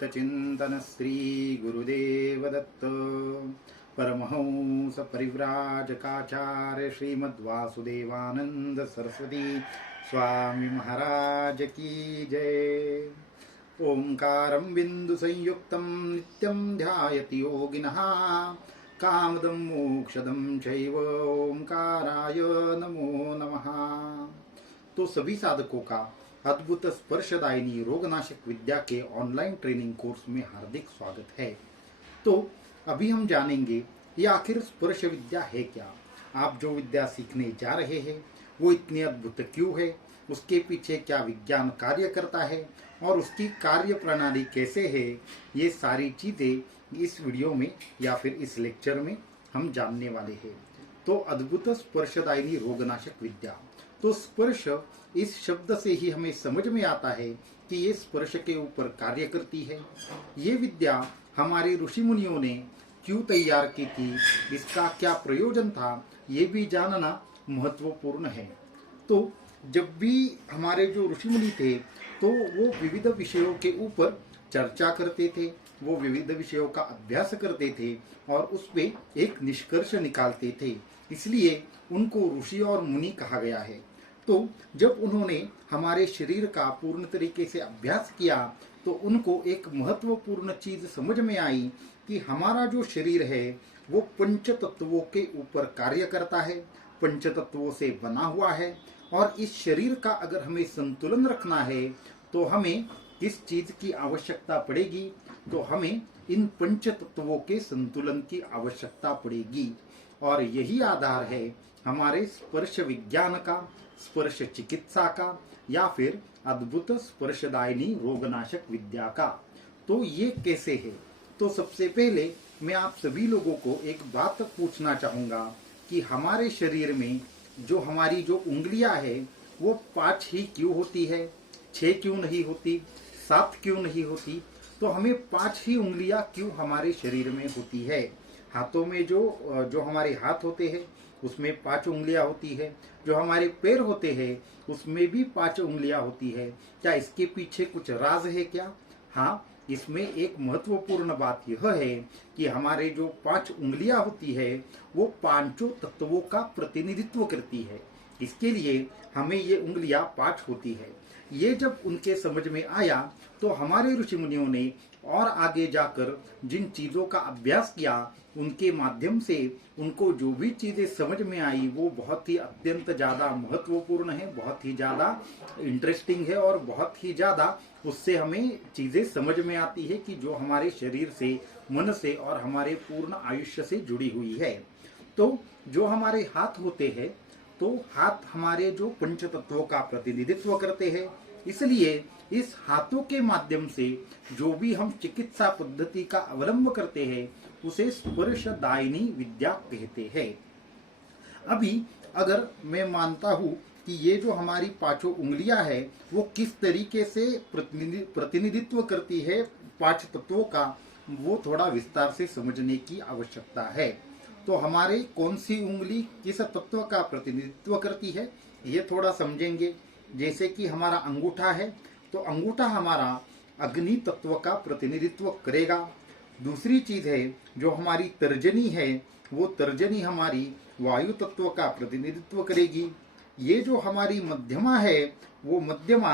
चिंतन श्री गुरुदेव दत्त परमहंस परिव्राजकाचार्य श्रीमद्वासुदेवानंद सरस्वती स्वामी महाराज की जय। ओंकारं बिंदु संयुक्तं नित्यं ध्यायति योगिनः कामदं मोक्षदं चैव ओंकाराय नमो नमः। तो सभी साधकों का अद्भुत स्पर्शदायिनी रोगनाशक विद्या के ऑनलाइन ट्रेनिंग कोर्स में हार्दिक स्वागत है। तो अभी हम जानेंगे ये आखिर स्पर्श विद्या है क्या, आप जो विद्या सीखने जा रहे हैं वो इतनी अद्भुत क्यों है, उसके पीछे क्या विज्ञान कार्य करता है और उसकी कार्य प्रणाली कैसे है, ये सारी चीजें इस वीडियो में या फिर इस लेक्चर में हम जानने वाले हैं। तो अद्भुत स्पर्शदायिनी रोगनाशक विद्या, तो स्पर्श इस शब्द से ही हमें समझ में आता है कि ये स्पर्श के ऊपर कार्य करती है। ये विद्या हमारे ऋषि मुनियों ने क्यों तैयार की थी, इसका क्या प्रयोजन था, ये भी जानना महत्वपूर्ण है। तो जब भी हमारे जो ऋषि मुनि थे तो वो विविध विषयों के ऊपर चर्चा करते थे, वो विविध विषयों का अभ्यास करते थे और उस पे एक निष्कर्ष निकालते थे, इसलिए उनको ऋषि और मुनि कहा गया है। तो जब उन्होंने हमारे शरीर का पूर्ण तरीके से अभ्यास किया तो उनको एक महत्वपूर्ण चीज समझ में आई कि हमारा जो शरीर है वो पंच तत्वों के ऊपर कार्य करता है, पंच तत्वों से बना हुआ है और इस शरीर का अगर हमें संतुलन रखना है तो हमें किस चीज की आवश्यकता पड़ेगी, तो हमें इन पंच तत्वों के संतुलन की आवश्यकता पड़ेगी। और यही आधार है हमारे स्पर्श विज्ञान का, स्पर्श चिकित्सा का या फिर अद्भुत स्पर्शदायिनी रोगनाशक विद्या का। तो ये कैसे है, तो सबसे पहले मैं आप सभी लोगों को एक बात पूछना चाहूंगा कि हमारे शरीर में जो हमारी जो उंगलियां है वो 5 ही क्यों होती है, 6 क्यों नहीं होती, 7 क्यों नहीं होती, तो हमें 5 ही उंगलियां क्यों हमारे शरीर में होती है। हाथों में जो हमारे हाथ होते हैं उसमें 5 उंगलियां होती है, जो हमारे पैर होते हैं उसमें भी 5 उंगलियां होती है। क्या इसके पीछे कुछ राज है क्या? हाँ, इसमें एक महत्वपूर्ण बात यह है कि हमारे जो 5 उंगलियां होती है वो 5 तत्वों का प्रतिनिधित्व करती है, इसके लिए हमें ये उंगलियां 5 होती है। ये जब उनके समझ में आया तो हमारे ऋषि मुनियों ने और आगे जाकर जिन चीजों का अभ्यास किया उनके माध्यम से उनको जो भी चीजें समझ में आई वो बहुत ही अत्यंत ज्यादा महत्वपूर्ण है, बहुत ही ज्यादा इंटरेस्टिंग है और बहुत ही ज्यादा उससे हमें चीजें समझ में आती है कि जो हमारे शरीर से, मन से और हमारे पूर्ण आयुष्य से जुड़ी हुई है। तो जो हमारे हाथ होते हैं तो हाथ हमारे जो पंच तत्वों का प्रतिनिधित्व करते हैं, इसलिए इस हाथों के माध्यम से जो भी हम चिकित्सा पद्धति का अवलंब करते हैं उसे स्पर्शदायिनी विद्या कहते हैं। अभी अगर मैं मानता हूं कि ये जो हमारी 5 उंगलियां है वो किस तरीके से प्रतिनिधित्व करती है 5 तत्वों का, वो थोड़ा विस्तार से समझने की आवश्यकता है। तो हमारे कौन सी उंगली किस तत्व का प्रतिनिधित्व करती है ये थोड़ा समझेंगे। जैसे कि हमारा अंगूठा है तो अंगूठा हमारा अग्नि तत्व का प्रतिनिधित्व करेगा। दूसरी चीज है जो हमारी तर्जनी है वो तर्जनी हमारी वायु तत्व का प्रतिनिधित्व करेगी। ये जो हमारी मध्यमा है वो मध्यमा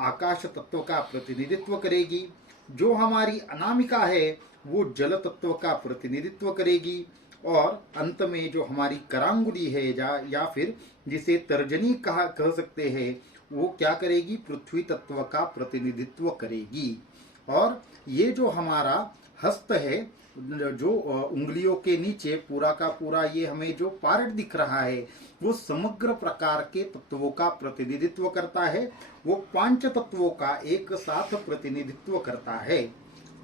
आकाश तत्व का प्रतिनिधित्व करेगी। जो हमारी अनामिका है वो जल तत्व का प्रतिनिधित्व करेगी और अंत में जो हमारी करांगुली है या फिर जिसे तर्जनी कह सकते हैं वो क्या करेगी, पृथ्वी तत्व का प्रतिनिधित्व करेगी। और ये जो हमारा हस्त है, जो उंगलियों के नीचे पूरा का पूरा ये हमें जो पार्ट दिख रहा है वो समग्र प्रकार के तत्वों का प्रतिनिधित्व करता है, वो 5 तत्वों का एक साथ प्रतिनिधित्व करता है।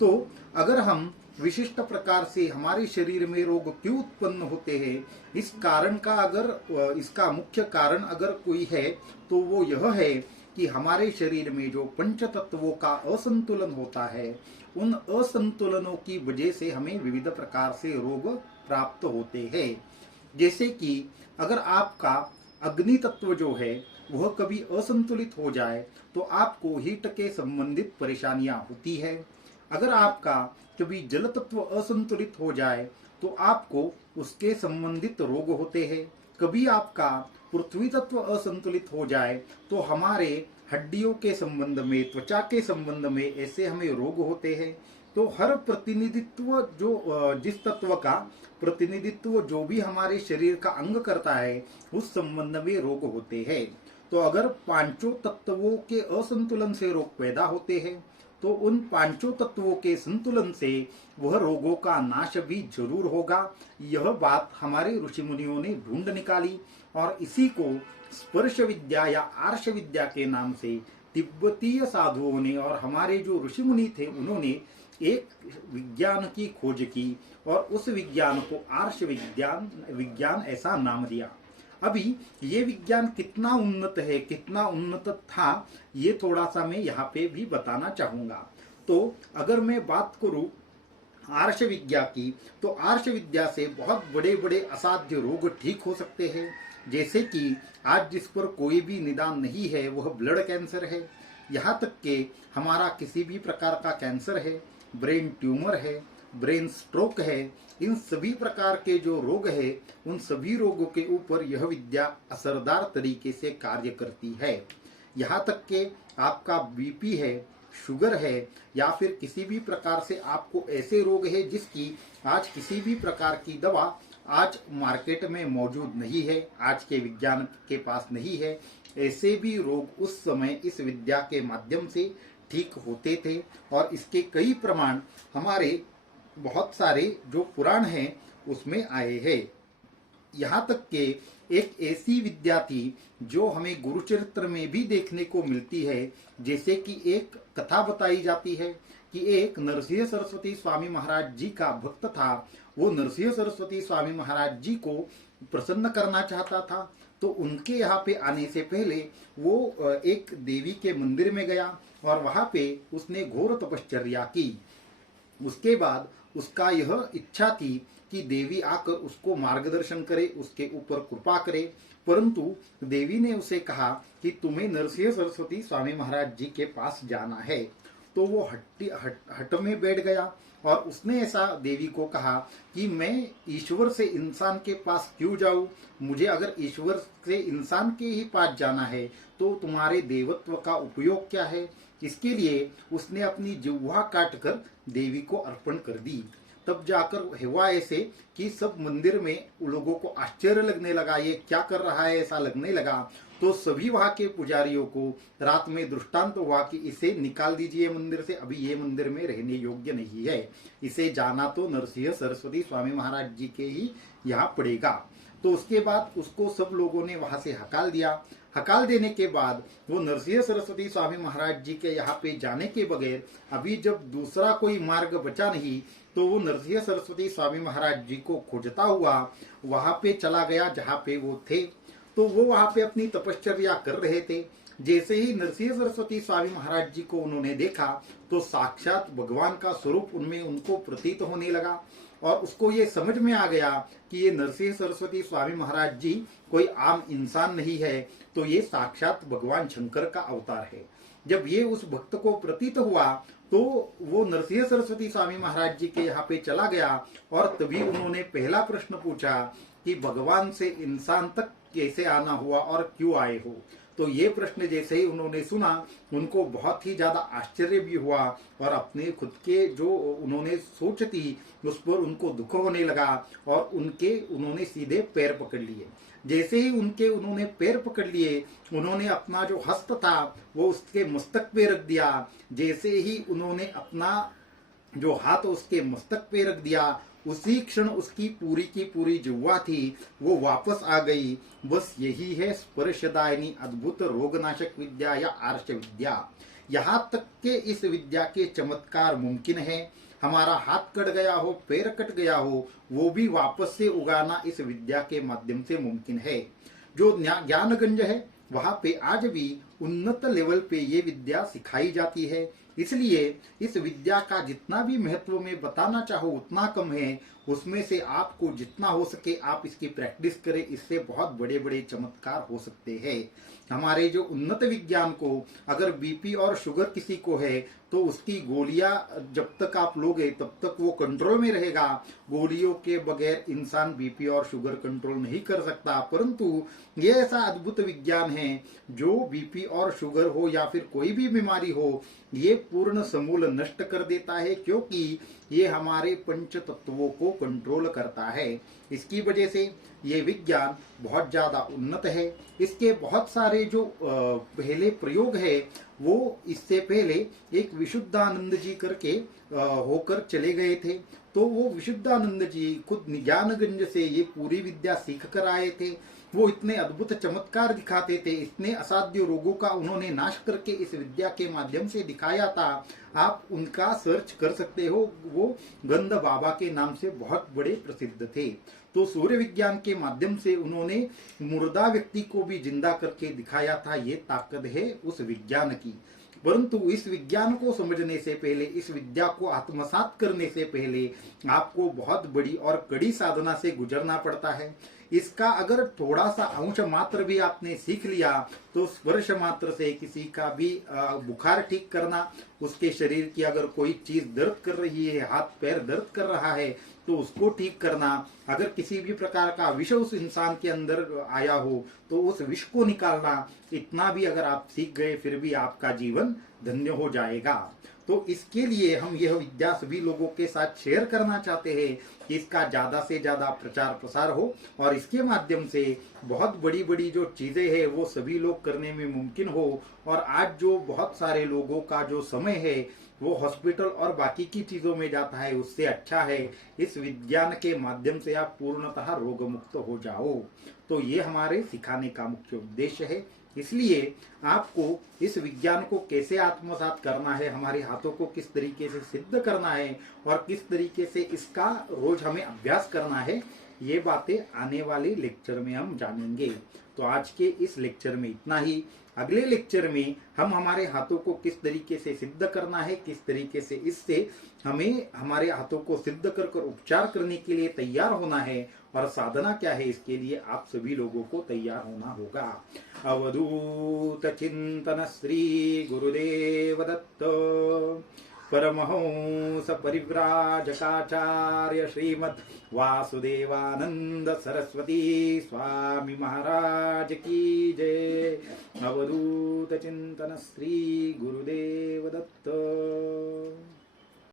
तो अगर हम विशिष्ट प्रकार से हमारे शरीर में रोग क्यों उत्पन्न होते हैं, इस कारण का अगर इसका मुख्य कारण अगर कोई है तो वो यह है कि हमारे शरीर में जो पंच तत्वों का असंतुलन होता है उन असंतुलनों की वजह से हमें विविध प्रकार से रोग प्राप्त होते हैं। जैसे कि अगर आपका अग्नि तत्व जो है वह कभी असंतुलित हो जाए तो आपको हीट के संबंधित परेशानियां होती है। अगर आपका कभी जल तत्व असंतुलित हो जाए तो आपको उसके संबंधित रोग होते हैं। कभी आपका पृथ्वी तत्व असंतुलित हो जाए तो हमारे हड्डियों के संबंध में, त्वचा के संबंध में ऐसे हमें रोग होते हैं। तो हर प्रतिनिधित्व जो जिस तत्व का प्रतिनिधित्व जो भी हमारे शरीर का अंग करता है उस संबंध में रोग होते हैं। तो अगर पांचों तत्वों के असंतुलन से रोग पैदा होते हैं तो उन पांचों तत्वों के संतुलन से वह रोगों का नाश भी जरूर होगा। यह बात हमारे ऋषि मुनियों ने ढूंढ निकाली और इसी को स्पर्श विद्या या आर्ष विद्या के नाम से तिब्बतीय साधुओं ने और हमारे जो ऋषि मुनि थे उन्होंने एक विज्ञान की खोज की और उस विज्ञान को आर्ष विज्ञान ऐसा नाम दिया। अभी ये विज्ञान कितना उन्नत है, कितना उन्नत था, ये थोड़ा सा मैं यहाँ पे भी बताना चाहूंगा। तो अगर मैं बात करूं आर्ष विद्या की, तो आर्ष विद्या से बहुत बड़े बड़े असाध्य रोग ठीक हो सकते हैं। जैसे कि आज जिस पर कोई भी निदान नहीं है वह ब्लड कैंसर है। यहाँ तक कि हमारा किसी भी प्रकार का कैंसर है, ब्रेन ट्यूमर है, ब्रेन स्ट्रोक है, इन सभी प्रकार के जो रोग है उन सभी रोगों के ऊपर यह विद्या असरदार तरीके से कार्य करती है। यहाँ तक कि आपका बीपी है, शुगर है या फिर किसी भी प्रकार से आपको ऐसे रोग है जिसकी आज किसी भी प्रकार की दवा आज मार्केट में मौजूद नहीं है, आज के विज्ञान के पास नहीं है, ऐसे भी रोग उस समय इस विद्या के माध्यम से ठीक होते थे। और इसके कई प्रमाण हमारे बहुत सारे जो पुराण हैं उसमें आए हैं। यहाँ तक कि एक ऐसी विद्या थी जो हमें गुरुचरित्र में भी देखने को मिलती है। जैसे कि एक कथा बताई जाती है कि एक नरसिंह सरस्वती स्वामी महाराज जी का भक्त था। वो नरसिंह सरस्वती स्वामी महाराज जी को प्रसन्न करना चाहता था, तो उनके यहाँ पे आने से पहले वो एक देवी के मंदिर में गया और वहाँ पे उसने घोर तपश्चर्या की। उसके बाद उसका यह इच्छा थी कि देवी आकर उसको मार्गदर्शन करे, उसके ऊपर कृपा करे। परंतु देवी ने उसे कहा कि तुम्हें नरसिंह सरस्वती स्वामी महाराज जी के पास जाना है। तो वो हट में बैठ गया और उसने ऐसा देवी को कहा कि मैं ईश्वर से इंसान के पास क्यों जाऊं, मुझे अगर ईश्वर से इंसान के ही पास जाना है तो तुम्हारे देवत्व का उपयोग क्या है। इसके लिए उसने अपनी जिह्वा काटकर देवी को अर्पण कर दी। तब जाकर हुआ ऐसे कि सब मंदिर में लोगों को आश्चर्य लगने लगा, ये क्या कर रहा है ऐसा लगने लगा। तो सभी वहां के पुजारियों को रात में दृष्टांत हुआ कि इसे निकाल दीजिए मंदिर से, अभी ये मंदिर में रहने योग्य नहीं है, इसे जाना तो नरसिंह सरस्वती स्वामी महाराज जी के ही यहाँ पड़ेगा। तो उसके बाद उसको सब लोगों ने वहां से हकाल दिया। हकाल देने के बाद वो नरसिंह सरस्वती स्वामी महाराज जी के यहाँ पे जाने के बगैर अभी जब दूसरा कोई मार्ग बचा नहीं तो वो नरसिंह सरस्वती स्वामी महाराज जी को खोजता हुआ वहां पे चला गया जहाँ पे वो थे। तो वो वहां पे अपनी तपश्चर्या कर रहे थे। जैसे ही नरसिंह सरस्वती स्वामी महाराज जी को उन्होंने देखा तो साक्षात भगवान का स्वरूप उनमें उनको प्रतीत होने लगा और उसको ये समझ में आ गया कि ये नरसिंह सरस्वती स्वामी महाराज जी कोई आम इंसान नहीं है, तो ये साक्षात भगवान शंकर का अवतार है। जब ये उस भक्त को प्रतीत हुआ तो वो नरसिंह सरस्वती स्वामी महाराज जी के यहाँ पे चला गया और तभी उन्होंने पहला प्रश्न पूछा कि भगवान से इंसान तक कैसे आना हुआ और क्यों आए हो। तो ये प्रश्न जैसे ही उन्होंने सुना उनको बहुत ही ज्यादा आश्चर्य भी हुआ और अपने खुद के जो उन्होंने सोच थी उस पर उनको दुख होने लगा और उन्होंने सीधे पैर पकड़ लिए। जैसे ही उन्होंने पैर पकड़ लिए उन्होंने अपना जो हस्त था वो उसके मस्तक पे रख दिया। जैसे ही उन्होंने अपना जो हाथ उसके मस्तक पे रख दिया उसी क्षण उसकी पूरी की पूरी जिह्वा थी वो वापस आ गई। बस यही है स्पर्शदायिनी अद्भुत रोगनाशक विद्या या आर्ष विद्या। यहाँ तक के इस विद्या के चमत्कार मुमकिन है। हमारा हाथ कट गया हो, पैर कट गया हो, वो भी वापस से उगाना इस विद्या के माध्यम से मुमकिन है। जो ज्ञानगंज है वहां पे आज भी उन्नत लेवल पे ये विद्या सिखाई जाती है। इसलिए इस विद्या का जितना भी महत्व मैं बताना चाहूँ उतना कम है। उसमें से आपको जितना हो सके आप इसकी प्रैक्टिस करें, इससे बहुत बड़े बड़े चमत्कार हो सकते हैं। हमारे जो उन्नत विज्ञान को अगर बीपी और शुगर किसी को है तो उसकी गोलियां जब तक आप लोगे तब तक वो कंट्रोल में रहेगा। गोलियों के बगैर इंसान बीपी और शुगर कंट्रोल नहीं कर सकता, परंतु ये ऐसा अद्भुत विज्ञान है जो बीपी और शुगर हो या फिर कोई भी बीमारी हो, ये पूर्ण समूल नष्ट कर देता है, क्योंकि ये हमारे पंच तत्वों को कंट्रोल करता है। इसकी वजह से ये विज्ञान बहुत ज्यादा उन्नत है। इसके बहुत सारे जो पहले प्रयोग है वो इससे पहले एक विशुद्धानंद जी करके होकर चले गए थे। तो वो विशुद्धानंद जी खुद ज्ञानगंज से ये पूरी विद्या सीख कर आए थे। वो इतने अद्भुत चमत्कार दिखाते थे, इतने असाध्य रोगों का उन्होंने नाश करके इस विद्या के माध्यम से दिखाया था। आप उनका सर्च कर सकते हो, वो गंध बाबा के नाम से बहुत बड़े प्रसिद्ध थे। तो सूर्य विज्ञान के माध्यम से उन्होंने मुर्दा व्यक्ति को भी जिंदा करके दिखाया था। ये ताकत है उस विज्ञान की। परंतु इस विज्ञान को समझने से पहले, इस विद्या को आत्मसात करने से पहले आपको बहुत बड़ी और कड़ी साधना से गुजरना पड़ता है। इसका अगर थोड़ा सा अंश मात्र भी आपने सीख लिया तो स्पर्श मात्र से किसी का भी बुखार ठीक करना, उसके शरीर की अगर कोई चीज दर्द कर रही है, हाथ पैर दर्द कर रहा है तो उसको ठीक करना, अगर किसी भी प्रकार का विष उस इंसान के अंदर आया हो तो उस विष को निकालना, इतना भी अगर आप सीख गए फिर भी आपका जीवन धन्य हो जाएगा। तो इसके लिए हम यह विद्या सभी लोगों के साथ शेयर करना चाहते हैं कि इसका ज्यादा से ज्यादा प्रचार प्रसार हो और इसके माध्यम से बहुत बड़ी बड़ी जो चीजें हैं वो सभी लोग करने में मुमकिन हो। और आज जो बहुत सारे लोगों का जो समय है वो हॉस्पिटल और बाकी की चीजों में जाता है, उससे अच्छा है इस विज्ञान के माध्यम से आप पूर्णतः रोग मुक्त हो जाओ। तो ये हमारे सिखाने का मुख्य उद्देश्य है। इसलिए आपको इस विज्ञान को कैसे आत्मसात करना है, हमारे हाथों को किस तरीके से सिद्ध करना है और किस तरीके से इसका रोज हमें अभ्यास करना है, ये बातें आने वाले लेक्चर में हम जानेंगे। तो आज के इस लेक्चर में इतना ही। अगले लेक्चर में हम हमारे हाथों को किस तरीके से सिद्ध करना है, किस तरीके से इससे हमें हमारे हाथों को सिद्ध कर उपचार करने के लिए तैयार होना है और साधना क्या है, इसके लिए आप सभी लोगों को तैयार होना होगा। अवधूत चिंतन श्री गुरुदेव दत्त परमहंस परिव्राजकाचार्य श्रीमद् वासुदेवानंद सरस्वती स्वामी महाराज की जय। अवधूत चिंतन श्री गुरुदेव दत्त।